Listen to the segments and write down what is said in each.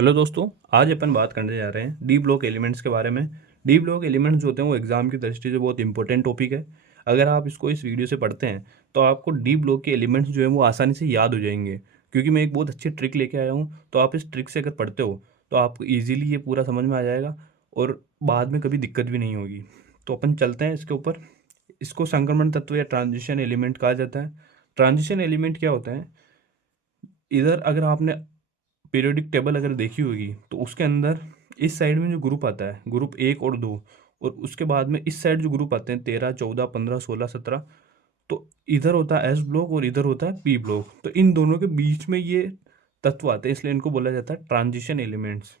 Hello दोस्तों। आज अपन बात करने जा रहे हैं डी ब्लॉक एलिमेंट्स के बारे में। डी ब्लॉक एलिमेंट्स जो होते हैं वो एग्जाम की दृष्टि से बहुत इंपॉर्टेंट टॉपिक है। अगर आप इसको इस वीडियो से पढ़ते हैं तो आपको डी ब्लॉक के एलिमेंट्स जो है वो आसानी से याद हो जाएंगे, क्योंकि मैं एक बहुत अच्छी ट्रिक लेके आया हूँ। तो आप इस ट्रिक से अगर पढ़ते हो तो आपको ईजिली ये पूरा समझ में आ जाएगा और बाद में कभी दिक्कत भी नहीं होगी। तो अपन चलते हैं इसके ऊपर। इसको संक्रमण तत्व या ट्रांजिशन एलिमेंट कहा जाता है। ट्रांजिशन एलिमेंट क्या होता है? इधर अगर आपने पीरियोडिक टेबल अगर देखी होगी तो उसके अंदर इस साइड में जो ग्रुप आता है, ग्रुप 1 और 2, और उसके बाद में इस साइड जो ग्रुप आते हैं 13, 14, 15, 16, 17, तो इधर होता है एस ब्लॉक और इधर होता है पी ब्लॉक। तो इन दोनों के बीच में ये तत्व आते हैं, इसलिए इनको बोला जाता है ट्रांजिशन एलिमेंट्स।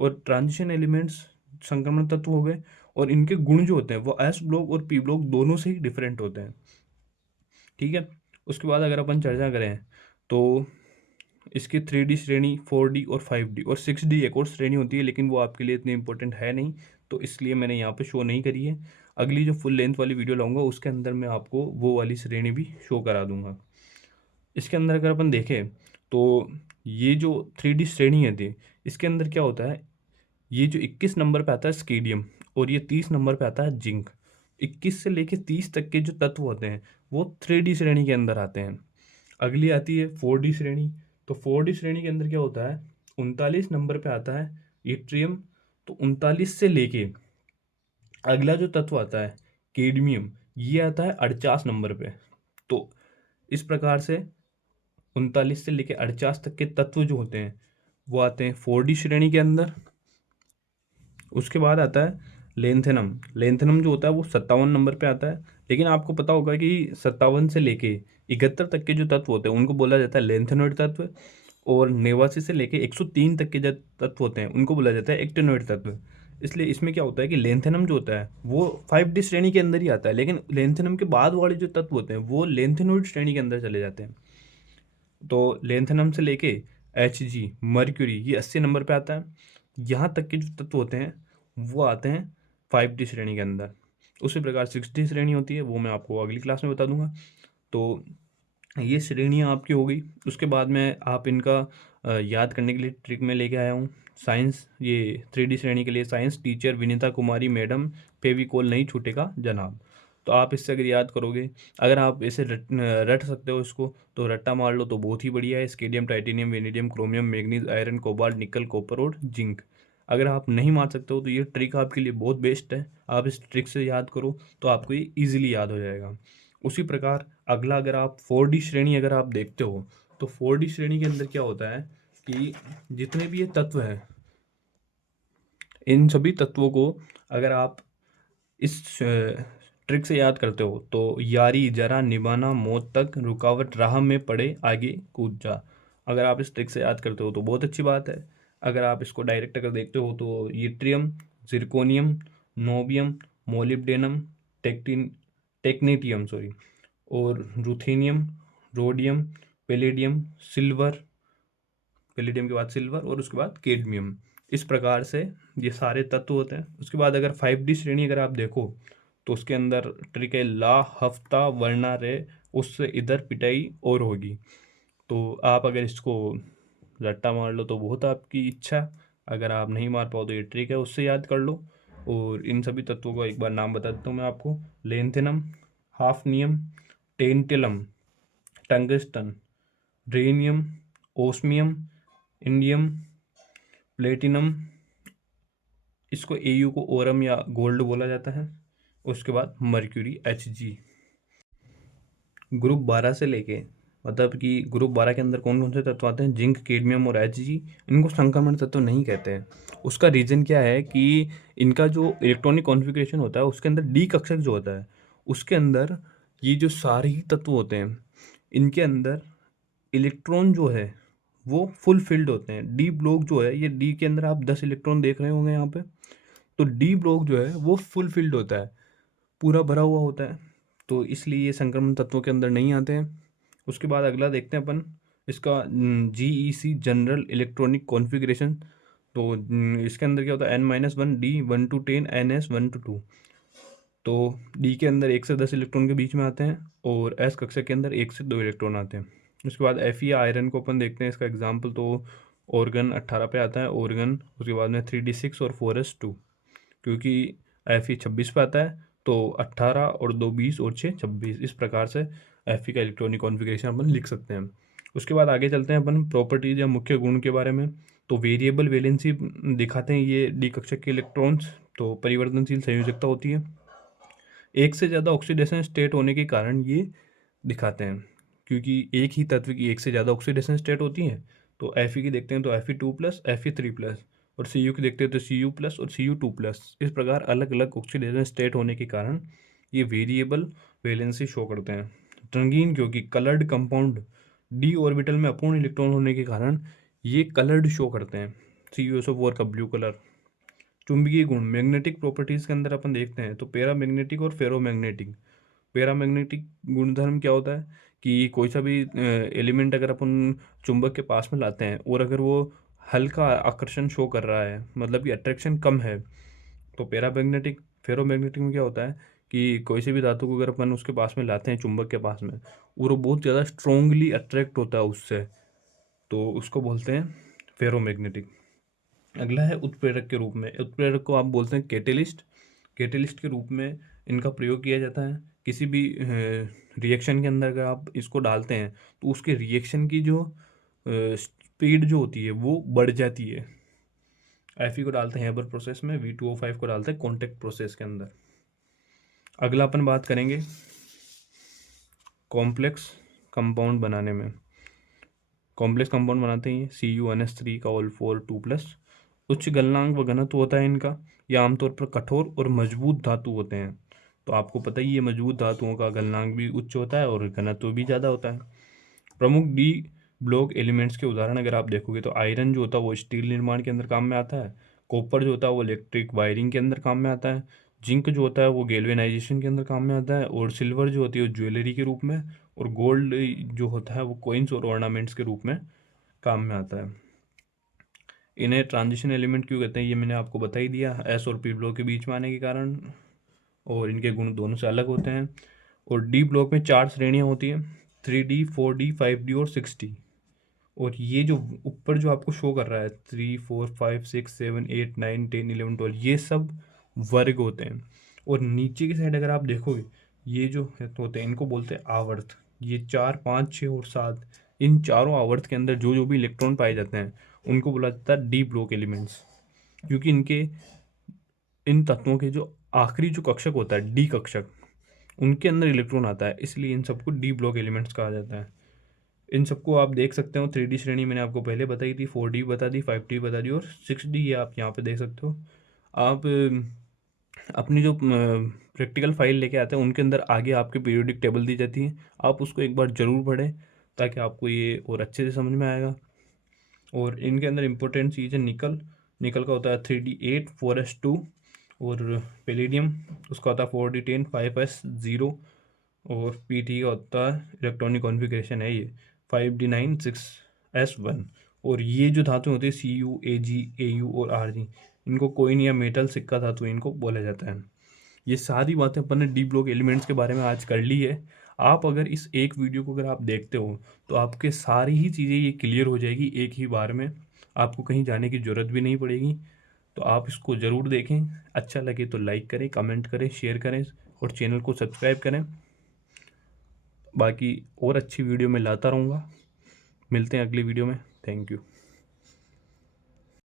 और ट्रांजिशन एलिमेंट्स संक्रमण तत्व हो गए, और इनके गुण जो होते हैं वो एस ब्लॉक और पी ब्लॉक दोनों से ही डिफरेंट होते हैं। ठीक है। उसके बाद अगर अपन चर्चा करें तो इसकी 3D श्रेणी, 4D और 5D और 6D एक और श्रेणी होती है, लेकिन वो आपके लिए इतनी इंपॉर्टेंट है नहीं, तो इसलिए मैंने यहाँ पे शो नहीं करी है। अगली जो फुल लेंथ वाली वीडियो लाऊंगा उसके अंदर मैं आपको वो वाली श्रेणी भी शो करा दूंगा। इसके अंदर अगर अपन देखें तो ये जो 3D श्रेणी है थी, इसके अंदर क्या होता है, ये जो 21 नंबर पे आता है स्केडियम और ये 30 नंबर पे आता है जिंक। 21 से लेके 30 तक के जो तत्व होते हैं वो 3D श्रेणी के अंदर आते हैं। अगली आती है 4D श्रेणी। तो 4D श्रेणी के अंदर क्या होता है, 39 नंबर पे आता है इट्रियम। तो 39 से लेके अगला जो तत्व आता है केडमियम, ये आता है 48 नंबर पे। तो इस प्रकार से 39 से लेके 48 तक के तत्व जो होते हैं वो आते हैं 4D श्रेणी के अंदर। उसके बाद आता है लेंथेनम। लेंथेनम जो होता है वो 57 नंबर पे आता है, लेकिन आपको पता होगा कि 57 से लेके 71 तक के जो तत्व होते हैं उनको बोला जाता है लेंथेनॉइड तत्व, और 89 से लेके 103 तक के जो तत्व होते हैं उनको बोला जाता है एक्टिनॉइड तत्व। इसलिए इसमें क्या होता है कि लेंथेनम जो होता है वो 5D श्रेणी के अंदर ही आता है, लेकिन लेंथेनम के बाद वाले जो तत्व होते हैं वो लेंथेनॉइड श्रेणी के अंदर चले जाते हैं। तो लेंथेनम से लेके Hg, मर्क्यूरी, ये 80 नंबर पे आता है। यहाँ तक के जो तत्व होते हैं वो आते हैं 5D श्रेणी के अंदर। उसी प्रकार 6D श्रेणी होती है, वो मैं आपको अगली क्लास में बता दूंगा। तो ये श्रेणियाँ आपकी हो गई। उसके बाद में आप इनका याद करने के लिए ट्रिक में लेके आया हूँ। साइंस, ये 3D श्रेणी के लिए साइंस टीचर विनीता कुमारी मैडम, फेविकोल नहीं छूटेगा जनाब। तो आप इससे अगर याद करोगे, अगर आप इसे रट सकते हो इसको, तो रट्टा मार लो तो बहुत ही बढ़िया है। स्केडियम, titanium, vanadium, chromium, manganese, iron, cobalt, निकल, कॉपर और जिंक। अगर आप नहीं मार सकते हो तो ये ट्रिक आपके लिए बहुत बेस्ट है। आप इस ट्रिक से याद करो तो आपको ये ईजिली याद हो जाएगा। उसी प्रकार अगला, अगर आप 4D श्रेणी अगर आप देखते हो तो 4D श्रेणी के अंदर क्या होता है कि जितने भी ये तत्व हैं, इन सभी तत्वों को अगर आप इस ट्रिक से याद करते हो तो यारी जरा निभाना मौत तक, रुकावट राह में पड़े आगे कूद जा। अगर आप इस ट्रिक से याद करते हो तो बहुत अच्छी बात है। अगर आप इसको डायरेक्ट अगर देखते हो तो यट्रियम, जिरकोनियम, नोबियम, मोलिब्डेनम, टेक्टिन टेक्नीटियम सॉरी, और ruthenium, rhodium, palladium, silver, palladium के बाद सिल्वर और उसके बाद केडमियम। इस प्रकार से ये सारे तत्व होते हैं। उसके बाद अगर 5D श्रेणी अगर आप देखो तो उसके अंदर ट्रिक है ला हफ्ता वर्णा रे, उससे इधर पिटाई और होगी। तो आप अगर इसको रट्टा मार लो तो बहुत आपकी इच्छा, अगर आप नहीं मार पाओ तो ये ट्रिक है उससे याद कर लो। और इन सभी तत्वों का एक बार नाम बता देता हूँ मैं आपको। Lanthanum, hafnium, tantalum, tungsten, rhenium, osmium, indium, platinum, इसको एयू को ओरम या गोल्ड बोला जाता है। उसके बाद मर्क्यूरी, Hg। ग्रुप 12 से लेके, मतलब कि ग्रुप 12 के अंदर कौन कौन से तत्व आते हैं, जिंक, केडमियम और Hg, इनको संक्रमण तत्व नहीं कहते हैं। उसका रीज़न क्या है कि इनका जो इलेक्ट्रॉनिक कॉन्फ़िगरेशन होता है उसके अंदर डी कक्षक जो होता है उसके अंदर ये जो सारे ही तत्व होते हैं इनके अंदर इलेक्ट्रॉन जो है वो फुल फिल्ड होते हैं। डी ब्लॉक जो है, ये डी के अंदर आप 10 इलेक्ट्रॉन देख रहे होंगे यहाँ पे, तो डी ब्लॉक जो है वो फुल फिल्ड होता है, पूरा भरा हुआ होता है। तो इसलिए ये संक्रमण तत्वों के अंदर नहीं आते हैं। उसके बाद अगला देखते हैं अपन इसका GEC, जनरल इलेक्ट्रॉनिक कॉन्फ़िगरेशन। तो इसके अंदर क्या होता है, N-1 D 1 to 10 NS 1 to 2। तो डी के अंदर 1 से 10 इलेक्ट्रॉन के बीच में आते हैं, और एस कक्षा के अंदर 1 से 2 इलेक्ट्रॉन आते हैं। उसके बाद Fe या आयरन को अपन देखते हैं। इसका एग्जाम्पल तो ऑर्गन 18 पे आता है ऑर्गन, उसके बाद में 3d6 और 4s2, क्योंकि Fe 26 पे आता है तो 18 और 2 20 और 6 26, इस प्रकार से Fe का इलेक्ट्रॉनिक कॉन्फ़िगरेशन अपन लिख सकते हैं। उसके बाद आगे चलते हैं अपन प्रॉपर्टीज या मुख्य गुण के बारे में। तो वेरिएबल वैलेंसी दिखाते हैं ये डी कक्षक के इलेक्ट्रॉन्स। तो परिवर्तनशील संयोजकता होती है, एक से ज़्यादा ऑक्सीडेशन स्टेट होने के कारण ये दिखाते हैं, क्योंकि एक ही तत्व की एक से ज़्यादा ऑक्सीडेशन स्टेट होती हैं। तो Fe की देखते हैं तो Fe2+, Fe3+, और Cu की देखते हैं तो Cu+ और Cu2+। इस प्रकार अलग अलग ऑक्सीडेशन स्टेट होने के कारण ये वेरिएबल वैलेंसी शो करते हैं। रंगीन, क्योंकि कलर्ड कंपाउंड डी ऑर्बिटल में अपूर्ण इलेक्ट्रॉन होने के कारण ये कलर्ड शो करते हैं, CuSO4 का ब्लू कलर। चुंबकीय गुण मैग्नेटिक प्रॉपर्टीज़ के अंदर अपन देखते हैं तो पैरामैग्नेटिक और फेरोमैग्नेटिक। पैरामैग्नेटिक गुणधर्म क्या होता है कि कोई सा भी एलिमेंट अगर अपन चुंबक के पास में लाते हैं और अगर वो हल्का आकर्षण शो कर रहा है, मतलब कि अट्रैक्शन कम है, तो पैरामैग्नेटिक। फेरोमैग्नेटिक में क्या होता है कि कोई सी भी धातु को अगर अपन उसके पास में लाते हैं, चुंबक के पास में, और वो बहुत ज़्यादा स्ट्रोंगली अट्रैक्ट होता है उससे, तो उसको बोलते हैं फेरोमैग्नेटिक। अगला है उत्प्रेरक के रूप में। उत्प्रेरक को आप बोलते हैं कैटेलिस्ट। कैटेलिस्ट के रूप में इनका प्रयोग किया जाता है किसी भी रिएक्शन के अंदर। अगर आप इसको डालते हैं तो उसके रिएक्शन की जो स्पीड जो होती है वो बढ़ जाती है। Fe को डालते हैं हेबर प्रोसेस में, V2O5 को डालते हैं कॉन्टैक्ट प्रोसेस के अंदर। अगला अपन बात करेंगे कॉम्प्लेक्स कंपाउंड बनाने में। कॉम्प्लेक्स कंपाउंड बनाते हैं CuNH3 का Ol4 2+। उच्च गलनांक व घनत्व होता है इनका। ये आमतौर पर कठोर और मजबूत धातु होते हैं। तो आपको पता ही है मजबूत धातुओं का गलनांक भी उच्च होता है और घनत्व भी ज़्यादा होता है। प्रमुख डी ब्लॉक एलिमेंट्स के उदाहरण अगर आप देखोगे तो आयरन जो होता है वो स्टील निर्माण के अंदर काम में आता है। कॉपर जो होता है वो इलेक्ट्रिक वायरिंग के अंदर काम में आता है। जिंक जो होता है वो गैल्वेनाइजेशन के अंदर काम में आता है। और सिल्वर जो होती है वो ज्वेलरी के रूप में। और गोल्ड जो होता है वो कॉइन्स और ऑर्नामेंट्स के रूप में काम में आता है। इन्हें ट्रांजिशन एलिमेंट क्यों कहते हैं ये मैंने आपको बता ही दिया, एस और पी ब्लॉक के बीच में आने के कारण, और इनके गुण दोनों से अलग होते हैं। और डी ब्लॉक में 4 श्रेणियाँ होती हैं, 3D 4D 5D और 6D। और ये जो ऊपर जो आपको शो कर रहा है 3 4 5 6 7 8 9 10 11 12, ये सब वर्ग होते हैं। और नीचे की साइड अगर आप देखोगे ये जो होते हैं इनको बोलते हैं आवर्त। ये 4 5 6 और 7, इन चारों आवर्त के अंदर जो जो भी इलेक्ट्रॉन पाए जाते हैं उनको बोला जाता है डी ब्लॉक एलिमेंट्स, क्योंकि इनके इन तत्वों के जो आखिरी जो कक्षक होता है डी कक्षक, उनके अंदर इलेक्ट्रॉन आता है, इसलिए इन सबको डी ब्लॉक एलिमेंट्स कहा जाता है। इन सबको आप देख सकते हो 3D श्रेणी मैंने आपको पहले बताई थी, 4D बता दी, 5D बता दी और 6D ये आप यहाँ पे देख सकते हो। आप अपनी जो प्रैक्टिकल फाइल लेके आते हैं उनके अंदर आगे आपके पीरियोडिक टेबल दी जाती है, आप उसको एक बार ज़रूर पढ़ें ताकि आपको ये और अच्छे से समझ में आएगा। और इनके अंदर इम्पोर्टेंट चीज़ है निकल। निकल का होता है 3D8 4s2। और पैलेडियम उसका होता है 4D10 5s0। और पीटी का होता है इलेक्ट्रॉनिक कॉन्फ़िगरेशन है ये 5D9 6s1। और ये जो धातु होती है Cu Ag Au और Rg, इनको कोइन या मेटल सिक्का धातु इनको बोला जाता है। ये सारी बातें अपन ने डी ब्लॉक एलिमेंट्स के बारे में आज कर ली है। आप अगर इस एक वीडियो को अगर आप देखते हो तो आपके सारी ही चीज़ें ये क्लियर हो जाएगी एक ही बार में, आपको कहीं जाने की ज़रूरत भी नहीं पड़ेगी। तो आप इसको ज़रूर देखें, अच्छा लगे तो लाइक करें, कमेंट करें, शेयर करें और चैनल को सब्सक्राइब करें। बाकी और अच्छी वीडियो मैं लाता रहूँगा। मिलते हैं अगली वीडियो में। Thank you.